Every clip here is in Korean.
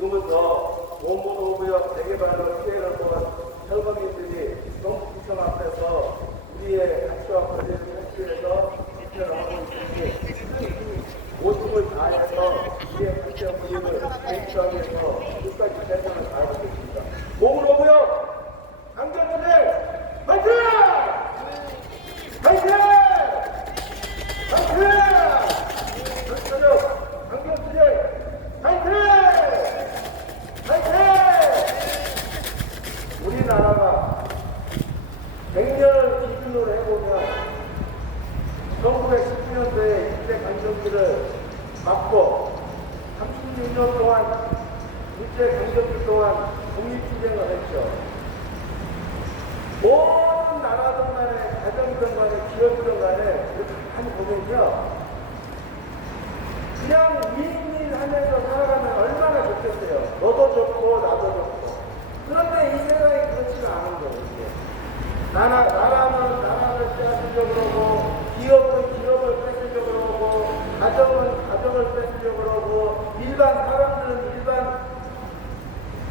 지금부터 원무도구역 재개발로 피해를 본 철거민들이 정부구청 앞에서 우리의 가치와 권리를 펼치해서 집회를 하고 있으니 모습을 다해서 우리의 가치와 권리를 쟁취하기 위해서 끝까지 최선을 다하겠습니다. 원무도구역 강경투쟁 화이팅! 화이팅! 화이팅! 강경투쟁 화이팅! 우리나라가 100년을 기준으로 해보면 1910년도에 일제강점기를 막고 36년 동안 일제강점기 동안 독립투쟁을 했죠. 모든 나라들 간에 가정이든 간에 기업이든 간에 이렇게 많이 보면요, 그냥 윈윈 하면서 살아가면 얼마나 좋겠어요. 너도 좋고 나도 좋고. 그런데 이 세상이 그렇지가 않은 거예요. 이게. 나라는 나라를 뺏으려고 그러고, 기업은 기업을 뺏으려고 그러고, 가정은 가정을 뺏으려고 그러고, 일반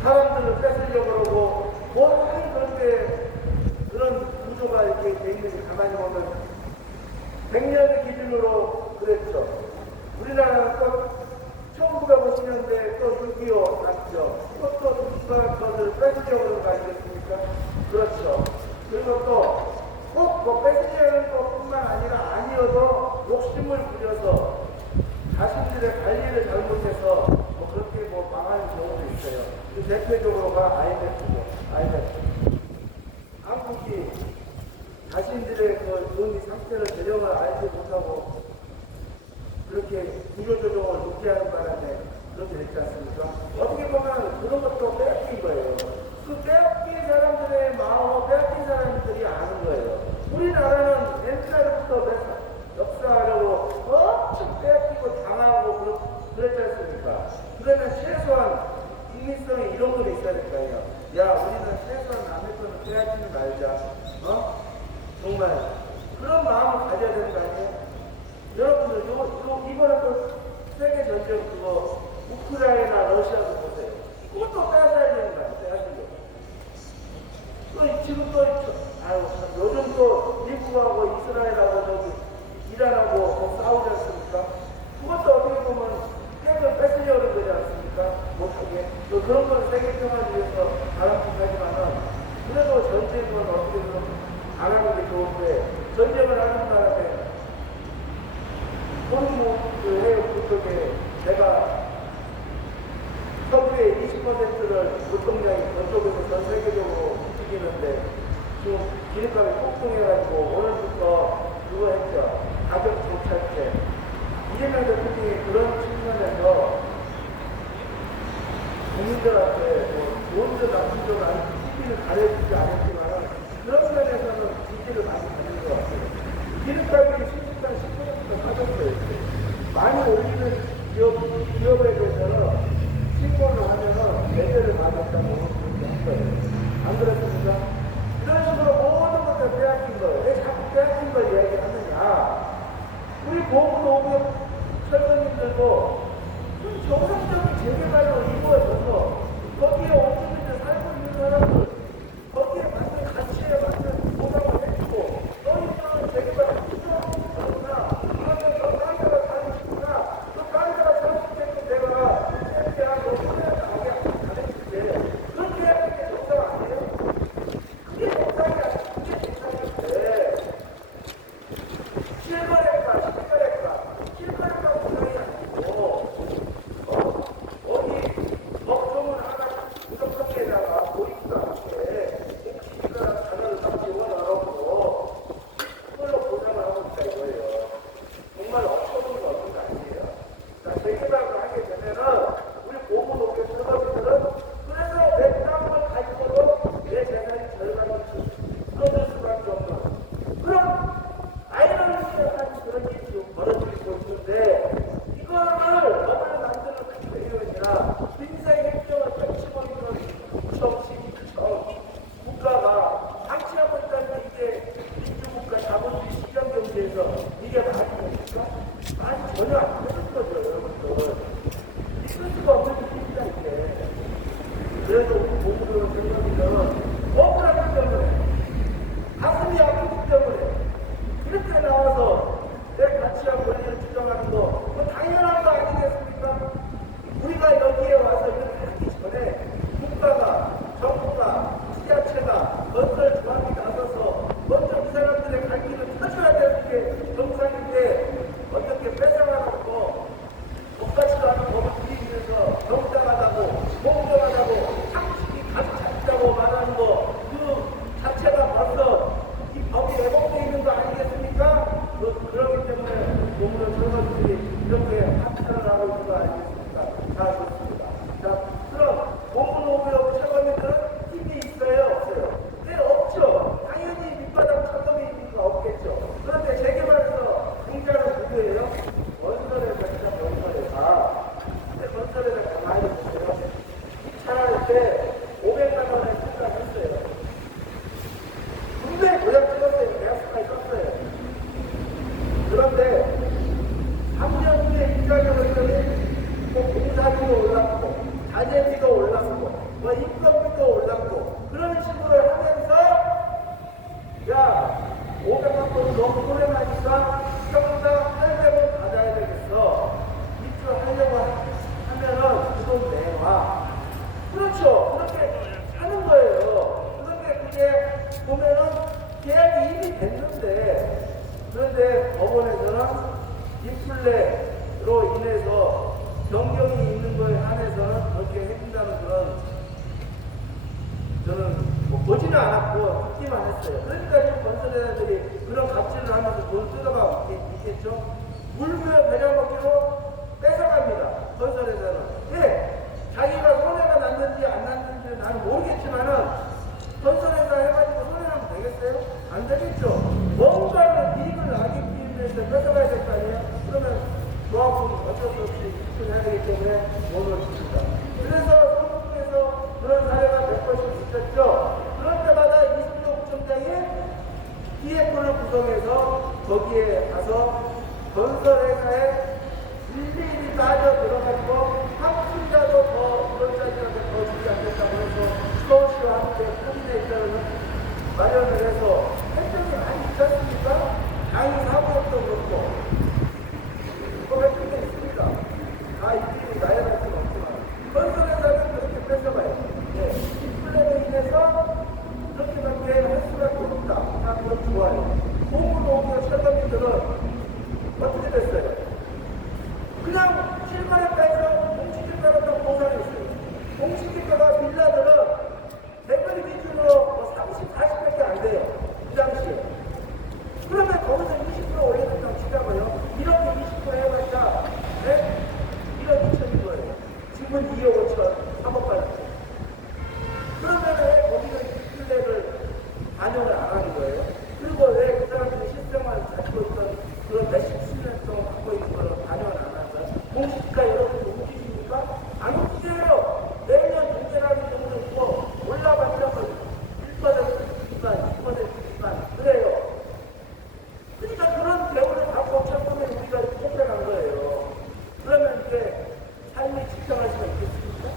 사람들을 뺏으려고 그러고, 뭐하니 그렇게 그런 구조가 이렇게 돼 있는 게 가만히 보면 100년의 기준으로 그랬죠. 우리나라는 또 1950년대에 또 6.25 났죠. 그것도 누가 것을 뺏으려고 그런 거 아니겠습니까? 그렇죠. 그리고 또 꼭 뭐 뺏으려는 것뿐만 아니라 아니어도 욕심을 부려서 자신들의 관리를 잘못해서 뭐 그렇게 뭐 망하는 경우도 있어요. 그 대표적으로가 IMF죠. IMF. 한국이 자신들의 그 경기 상태를 재정을 알지 못하고 그렇게 구조조정을 못하는 바람에 그렇게 됐지 않습니까? 어떻게 보면 그런 것도 빼앗긴 거예요. 그 빼앗긴 사람들의 마음을 빼앗긴 사람들이 아는 거예요. 우리나라는 옛날부터 역사하려고 엄청 빼앗기고 당하고 그랬지 않습니까? 그러면 최소한 인민성이 이런 건 있어야 될 거예요. 야, 우리는 최소한 남의 거는 빼앗기지 말자. 정말 그런 마음을 가져야 되는 거 아니에요? 여러분들, 이번에 또 세계 전쟁 그거 우크라이나 러시아도 보세요. 그것도 빼앗아야 되는 거 아니에요? 빼앗으려고. 또 지금 또 요즘 또 미국하고 이스라엘하고 저기 이란하고 뭐 싸우지 않습니까? 그것도 어떻게 보면 핵을 뺏으려고 그런 거지 않습니까? 못하게. 또 그런 건 세계 평화를 위해서 바람직하지만은 그래도 전쟁은 어떻게 보면 안 하는 게 좋은데 전쟁을 하는 바람에 그 해외 그쪽에 내가 서부의 20%를 노동량이 그쪽에서 전 세계적으로 움직이는데 지금 기름값이 폭등해가지고 오늘부터 그거 했죠. 가격 정찰제. 이재명 대통령이 그런 측면에서 국민들한테 뭐 좋은 나쁜 점 아니고 시기를 가려주지 않았지만 그런 면에서는 지지를 많이 받는 것 같아요. 기름값이 실질상 10% 빠졌어요. 많이 올리는 기업에 대해서는 신고를 하면은 매대를 받았다고 그렇게 한 거예요. 안 그렇습니까? 이런 식으로 모든 것을 빼앗긴 거예요. 왜 자꾸 빼앗긴 걸 이야기하느냐? 우리 보험노무역 철거님들도 좀 정상적인 재개발로 이루어져서 거기에 원주민들 살고 있는 사람들 거기에 맞는 가치에 맞는 보상을 해주고 너희들은 재개발 필요하구나. 그러면 너 땅에다가 살고 싶구나. 너 땅에다가 살고 싶겠고 내가 대한 너 소리한테 가르칠게. 그렇게 하는 게 정상 아니에요? 그게 정상이 아니고 그게 정상인데 실거래가 정상이 아니고 어디 먹통을 하나 부족하게다가 보이지도 않고 나오는 거 아니겠습니까? 자, 좋습니다. 자, 그럼 공무노무역 차관님들은 힘이 있어요? 없어요? 네, 없죠. 당연히 밑바닥 차관이 있는 거 없겠죠. 그런데 재개발에서 공짜는 누구예요? 건설회사, 진짜 건설회사. 근데 건설회사 가만히 보세요. 입찰할 때 500만 원에 생각했어요. 분명히 도장 찍었어요. 계약서까지 썼어요. 그런데 3년 후에 입장을 했더니 뭐 공사비도 올랐고 자재비도 올랐고 뭐 인건비도 올랐고 그런 식으로 하면서 야 500만 원 너무 손해나니까 평당 800원 받아야 되겠어. 입주하려고 하면은 그 돈 내와. 그렇죠. 그렇게 하는 거예요. 그런데 그게 보면은 계약이 이미 됐는데 그런데 법원에서는 인플레로 인해서 변경이 있는 거에 한해서는 그렇게 해준다는 그런 저는 뭐 보지는 않았고 듣기만 했어요. 그러니까 지금 건설회사들이 그런 갑질을 하면서 돈 뜯어가 있겠죠. 물며 배려먹기로 뺏어갑니다. 건설회사는. 예, 자기가 손해가 났는지 안 났는지 나는 모르겠지만은 건설회사 해가지고 손해나면 되겠어요? 안 되겠죠. 뭔가를 이익을 나기 위해서 뺏어가야 될 거 아니에요? 그러면 조합은 어쩔 수 없이 입증해야 되기 때문에 돈을 줍니다. 그래서 선거에서 그런 사례가 몇 번씩 있었죠. 그럴 때마다 이승조 구청장이 TF를 구성해서 거기에 가서 건설회사에 일일이 빠져 들어가지고 한 푼이라도 더 그런 자리라도 더 주지 않겠다고 해서 서울시와 함께 코디네이터를 마련을 해서 혜택이 많이 있지 않습니까? 당연히 사무업도 그렇고 그 혜택이 있습니다. 다 일일이 나열할 수는 없지만 건설회사는 그렇게 뺏어가요. 네. 인플레로 인해서 그렇게밖에 할 수밖에 없다. 다 그건 좋아요. 공무노무역 철거민들은 어떻게 됐어요? 그냥 실거래가에서 공시지가로 보상했어요. 공시지가가 빌라들은 대거리 기준으로 뭐 30, 40밖에 안 돼요. 그 당시에. 그러면 거기서 20% 올려준다고 치자고요. 1억에 20% 해봤자, 네? 1억 2천인 거예요. 지금은 2억 5천, 3억까지. 그러면 왜 거기는 인플레를 반영을 안 하는 거예요? 그리고 왜 그 사람들이 실생활 가지고 있던 그런 몇십 수년 동안 갖고 있는 거를 반영을 안 하는 거예요? 공시지가 여러분들 웃기십니까? 안 웃기세요. 매년 동결하는 경우도 있고 올라봤자 1% 미만, 2% 미만 그래요. 그러니까 그런 대우를 받고 처음에 우리가 뽑혀간 거예요. 그러면 이제 삶이 지탱할 수가 있겠습니까?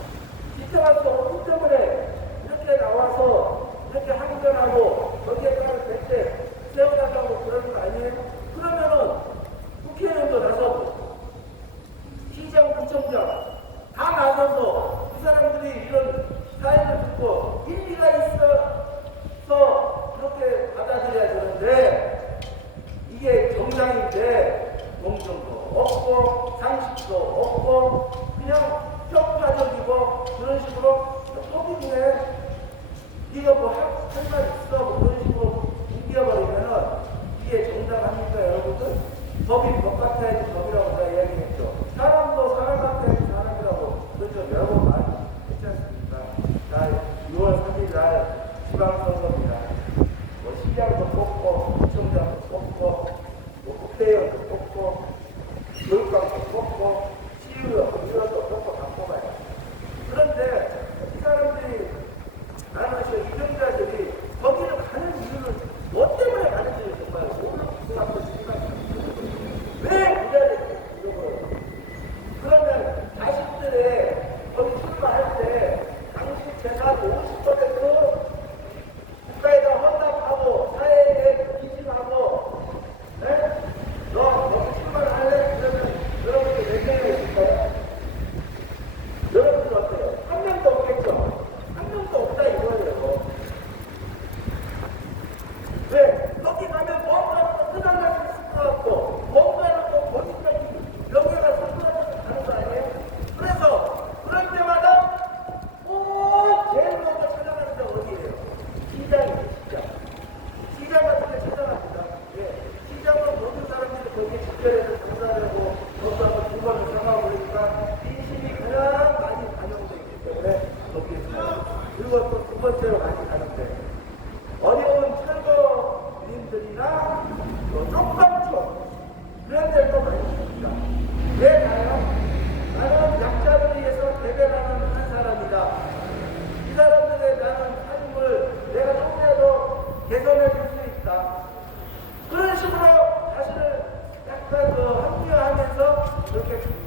지탱할 수 없기 때문에 이렇게 나와서 이렇게 항변하고 거기에 따라 대책 세워나가고 그러는 거 아니에요? 그러면은 국회의원도 나서고 시장, 구청장 다 나서서 그 사람들이 이런 사연을 듣고 일리가 있어서 그렇게 받아들여야 되는데 이게 정상인데 공정도 없고 상식도 없고 그냥 평가적이고 그런 식으로 또비네 네가 뭐 할 말 있어 뭐 그런 식으로 옮겨버리면은 이게 정당합니까 여러분들? 법이 법 같아야지 법이라고 다 이야기했죠. 사람도 사람 같아야지 사람이라고 그렇죠. 여러 번 말했지 않습니까? 자, 6월 3일 날 지방선거입니다. 뭐 시장도 뽑고 구청장도 뽑고 뭐 국회의원도 뽑고 교육감도 뽑고 시의원도 뽑고 다 뽑아요. 그런데 이 사람들이 나는 이 정자들이 거기를 가는 이유는 뭐 때문에 가는지 정말 모르고 왜 그 자리에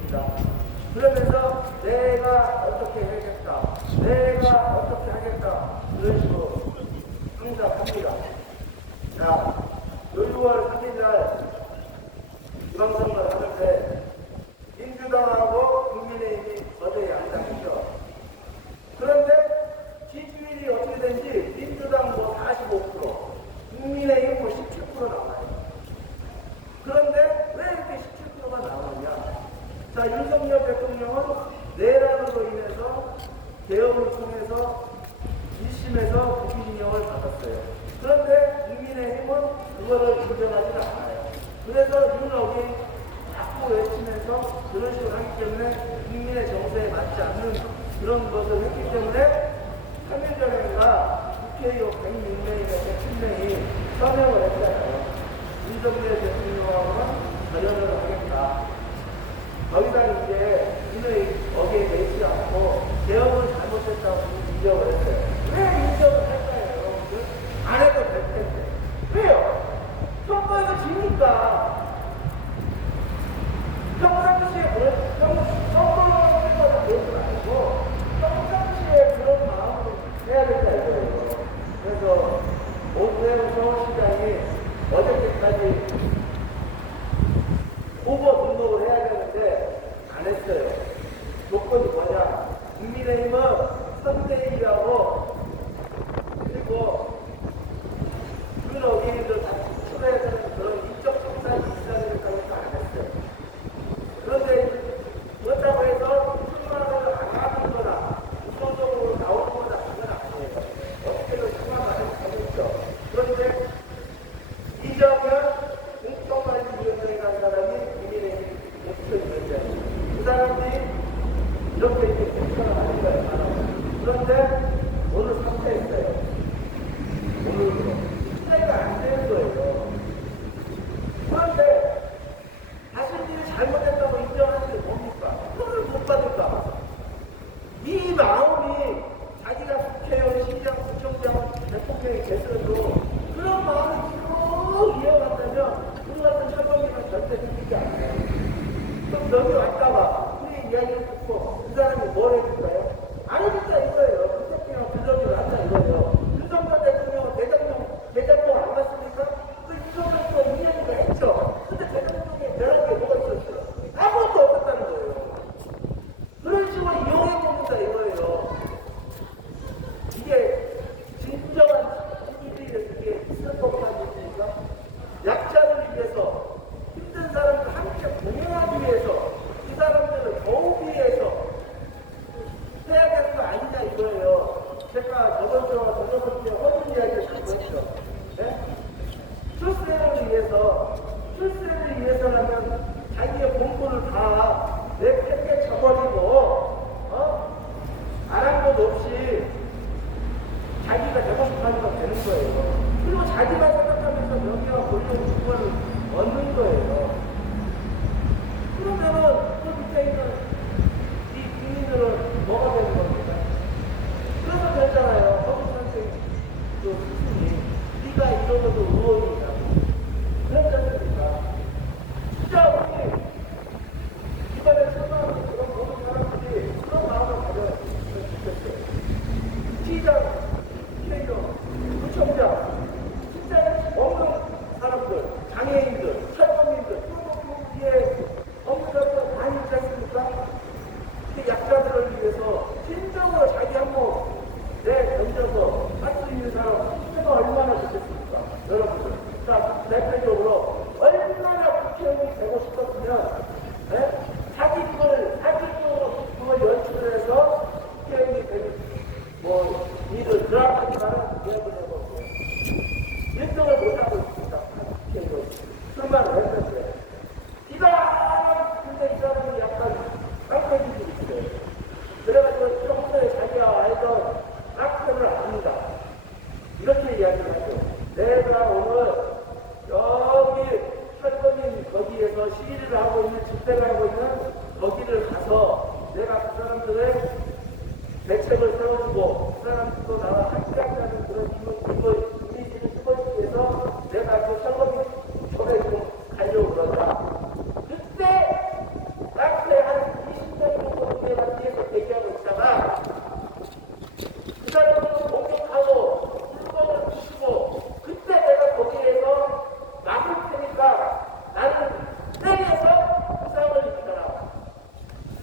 있습니다. 그러면서 내가 어떻게 해야겠다, 내가 어떻게 하겠다, 그런 식으로 항상 합니다. 자, 요 6월 3일날 지방선거를 하는데 민주당하고 국민의힘이 거대히 양당이죠. 그런데 지지율이 어떻게 된지 민주당 뭐 45%, 국민의힘 뭐 17% 나와요. 그런데 왜 이렇게 17%가 나오느냐? 자, 윤석열 대통령은 내란으로 인해서 개혁을 통해서 1심에서 무기징역을 받았어요. 그런데 국민의힘은 그거를 인정하지 않아요. 그래서 윤석이 자꾸 외치면서 그런 식으로 하기 때문에 국민의 정서에 맞지 않는 그런 것을 했기 때문에 3일 전에가 국회의원 106명이나 107명이 서명을 했잖아요. 윤석열 대통령하고는 절연을 하겠다. 더 이상 이제 윤의 어기에 매지 않고 개혁을 잘못했다고 인정을 했어요. 왜 인정을 할까요, 여러분들? 안 해도 될 텐데. 왜요? 선거에서 지니까. 평상시에 선거가 되지 말고 평상시에 그런 마음으로 해야 된다 이거예요. 그래서 오세훈 서울시장이 어저께까지 후보 등록을 해야 되는데 안 했어요. 조건이 뭐냐? 국민의힘은 선대위라고 그리고 그 어린이들 다 추가해야 되는 그런 인적 청산이 있어야 되니까 안 했어요. 그런데 그렇다고 해서 출마를 안 하는 거나 우선적으로 나오는 거나 그건 아니에요. 어떻게든 출마를 하고 있죠. 그런데 이정현 공정관리위원장이라는 사람이 국민의힘 공수위원장이에요. 그 사람이 이렇게 공천을 하는 거예요. 그런데 오늘 사퇴했어요. 오늘도 수혜가 안 되는 거예요. 그런데 자신들이 잘못했다고 인정하는 게 뭡니까? 표를 못 받을까? 이 마음이 자기가 국회의원, 시장, 구청장, 대통령이 됐어도 그런 마음이 쭉 이어간다면 우리 같은 협업이는 절대 생기지 않아요. 그럼 여기 왔다가 우리 이야기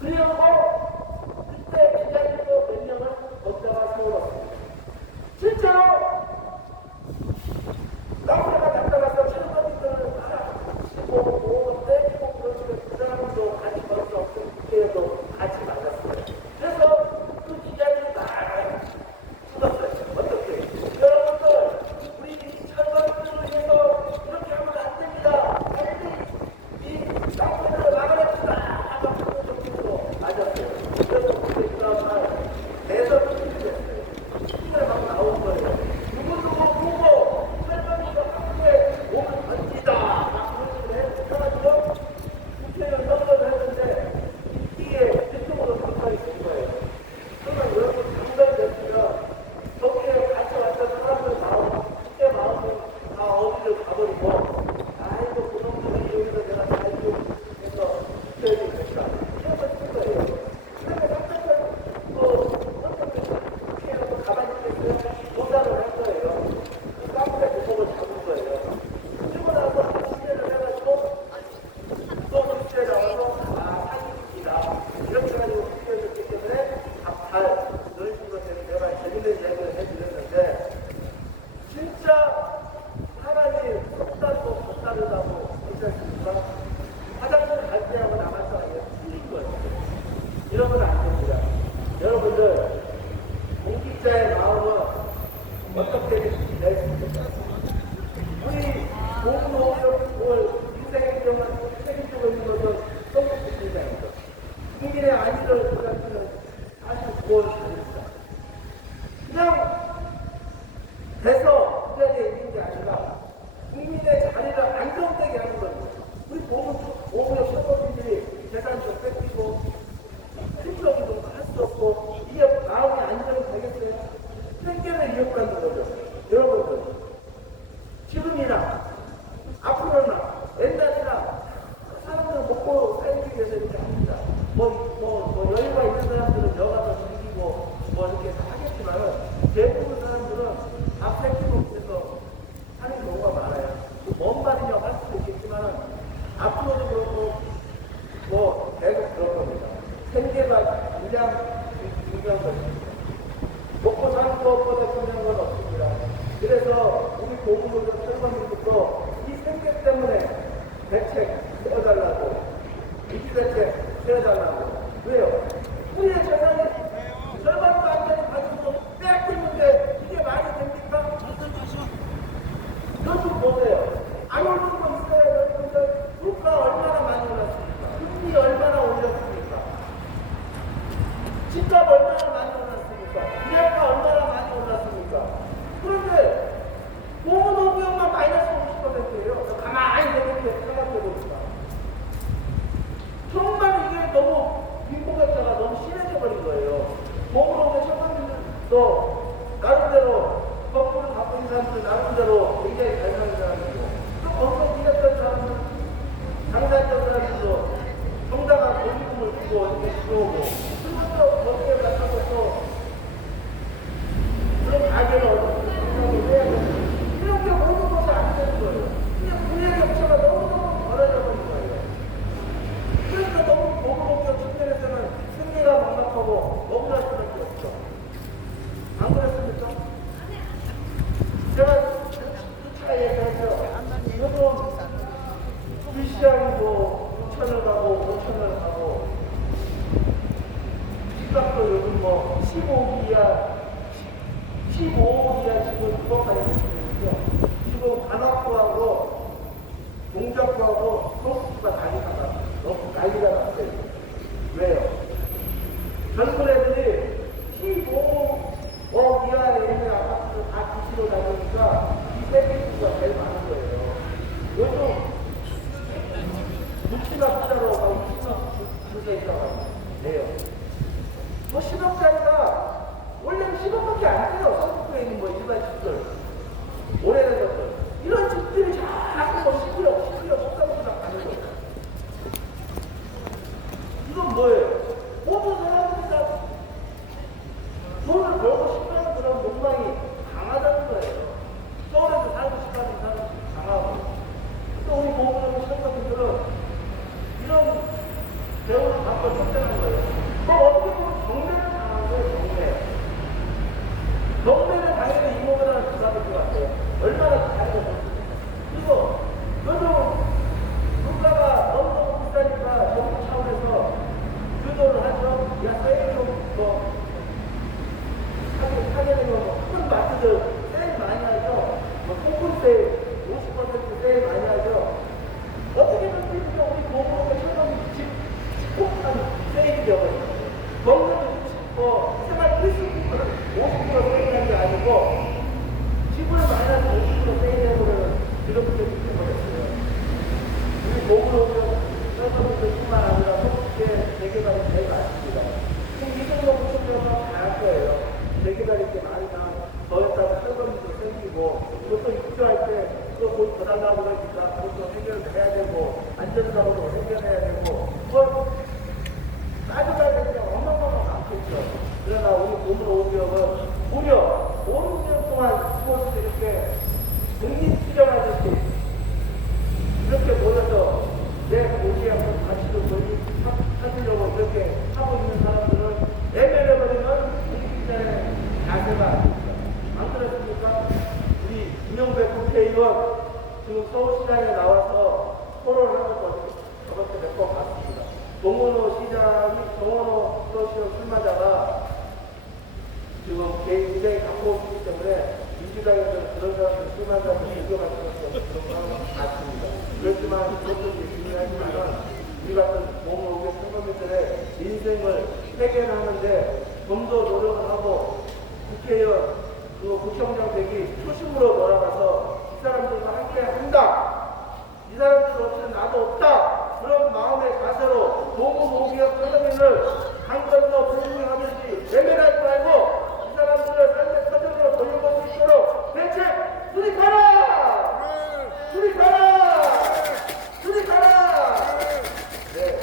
그리고 그때 기자님도 몇 명을 얻다가 세워놨습니다. 실제로 나무가 나타나서 철거기들을 치고 뭐 때리고 그러시면 그 사람도 같이 걸수 없고 국회에도 같이 맞았어요. 그래서 그 기자님이 막 죽었어요. 어떻게? 여러분들 우리 철거기들을 위해서 이렇게 하면 안 됩니다. 빨리 이 나무를 막아냅시다. 하고 그쪽으로 맞았어요. 그래서 그때 그 다음날 대선 투표를 했어요. 투표에 막 나온 거예요. 누구누구 보고 철거기가 앞에 몸을 던지다. 막 그런 식으로 해가지고 국회의원 선거를 했는데 이게 대통령으로 가까이 된 거예요. 그러면 여러분 당선됐으면 거기에 같이 왔던 사람들 마음, 그때 마음이 다 어디를 가버리고 아이고 그놈들이 여기서 내가 살고 해서 국회의원이 됐다. 이런 거 거예요. 그러면 깜짝이야 어떻게 국회의원 가만히 있겠어요? 조사를 할 거예요. 그 깜짝이야 구속을 잡은 거예요. 그리고 나서 시대를 해가지고 또 국회에 나와서 사기입니다. 이렇게 가지고 국회였기 때문에 잘 이런 식으로 내가 재밌는 얘기를 해드렸는데 진짜 사람이 속다고 겉다르다고 괜찮습니까? 화장실 갈 때하고 나갈 때하고 틀린 거예요. 이러면 안 됩니다. 여러분들 공직자의 마음은 어떻게 낼 수 있을까? 우리 공무원을 인생의 경우는 책임지고 있는 것은 성공입니다. 국민의 안위를 생각하는 아주 좋은 사람입니다. 그냥 돼서 그 자리에 있는 게 아니라 국민의 자리를 안정되게 하는 겁니다. 우리 보험의 소비들이 재산도 뺏기고 실적이도 할 수 없고 이게 마음이 안정되겠어요? 생계를 이어받는 거죠. 여러분들 지금이나 앞으로나 옛날이나 사람들은 먹고 살기 위해서 이렇게 합니다. 여유가 있는 사람들은 여가도 즐기고 뭐 이렇게 다 하겠지만은 대부분 사람들은 밥 뺏기고 그래서 하는 경우가 많아요. 뭔 말이냐고 할 수도 있겠지만은 앞으로도 그렇고 뭐 계속 그럴 겁니다. 생계가 가장 중요한 것입니다. 먹고 사는 것보다 중요한 건 없습니다. 그래서 우리 고문으로 철거민들도 이 생계 때문에 대책 세워달라고 위기대책 세워달라고 왜요? 우리의 재산이 절반도 안 되는 가지고 빼앗겼는데 이게 말이 됩니까? 여러분 보세요. 안 오르는 거 있어요 여러분들? 물가 얼마나 많이 올랐습니까? 금리 얼마나 올렸습니까? 집값 얼마나 많이 올랐습니까? 물가 얼마나 많이 올랐습니까? 그런데 공무원비용만 마이너스 50%예요. 가만히 이렇게 생각해보니까 정말 이게 너무 빈부격차가 너무 심해져 버린 거예요. 공무원의 청년들도 나름대로 거꾸로 바쁜 사람들 나름대로 굉장히 잘 사는 사람이고 또 거꾸로 일했던 사람들 장사했던 사람들도 정당한 보조금을 주고 이렇게 들어오고 그리고 또 거기에 나타서 또 그런 가게를 어떻게 생각을 해야 되는지 이렇게 모든 것이 안 되는 거예요. 그냥 부의 격차가 너무너무 벌어져 버린 거예요. 그러니까 너무 고급업적 측면에서는 생계가 막막하고 억울할 수밖에 없죠. 안 그렇습니까? 제가 차 얘기하죠. 요즘 일시장이고 6천원 가고 5천원 가고 집값도 요즘 뭐 15억 이하 15억 이하 지금 그것까지 있거든요. 지금 관악구하고 동작구하고 소수가 난리가 났어요. 왜요? 젊은 애들이 15억 이하에 있는 아파트를 다 기시로 다니니까 이 세대수가 제일 많은 거예요. 요즘 묵지가 부자로 가고 10억 줄에 있다가 돼요. 뭐 10억짜리가 원래는 10억밖에 안 돼요. 서울에 있는 뭐 일반 집들. 오래된 것들. 이런 집들이 자꾸 뭐 11억, 13억씩 가는 거예요. 이건 뭐예요? 모든 사람들이 다 돈을 벌고 싶어하는 그런 욕망이 강하다는 거예요. 서울에서 살고 싶어하는 사람들이 강하고. 또 우리 보호하는 청소년들은 이런 대우를 받고 쫓겨난 거예요. 야, 세일 하게 되면 큰 마트들 세일 많이 하죠. 통큰 세일, 50% 세일 많이 하죠. 어떻게든 우리 몸으로 처럼 집폭한 세일이 되어버려요. 먹는 생활 필수품을 50% 세일하는 게 아니고 집을 마이너스 50% 세일해버리는 이런 문제가 생겨버렸어요. 우리 몸으로 오면 설거지뿐만 아니라 소득세 재개발이 제일 많습니다. 지금 이 정도 부분에서 다 할 거예요. 재개발 이렇게 많이 나면 더 했다가 설거지도 생기고 그것도 입주할 때 또 돈 더 달라고 그러니까 그것도 해결해야 되고 안전사고도 해결해야 되고 그걸 따져봐야 되는 게 어마어마하게 많겠죠. 그러나 우리 몸으로 오면 무려 5, 6년 동안 죽어서 이렇게 독립투쟁하듯이 이렇게 모여서 내 고기에 가치도 찾으려고 이렇게 하고 있는 사람들을 애매해버리면 독립투쟁의 자세가 아닙니다. 안 그렇습니까? 우리 김영배 국회의원 지금 서울시장에 나와서 토론을 하는 거 저번에 몇 번 봤습니다. 정원호 서울시장 출마자가 지금 굉장히 갖고 오기 때문에 민주당에서 그런 사람들 출마자를 비교할 수밖에 없는 그런 거 같습니다. 그렇지만 그것도 중요하지만은 우리 같은 몸을 오게 선거민들의 인생을 해결하는데 좀 더 노력을 하고 국회의원, 국정장 되기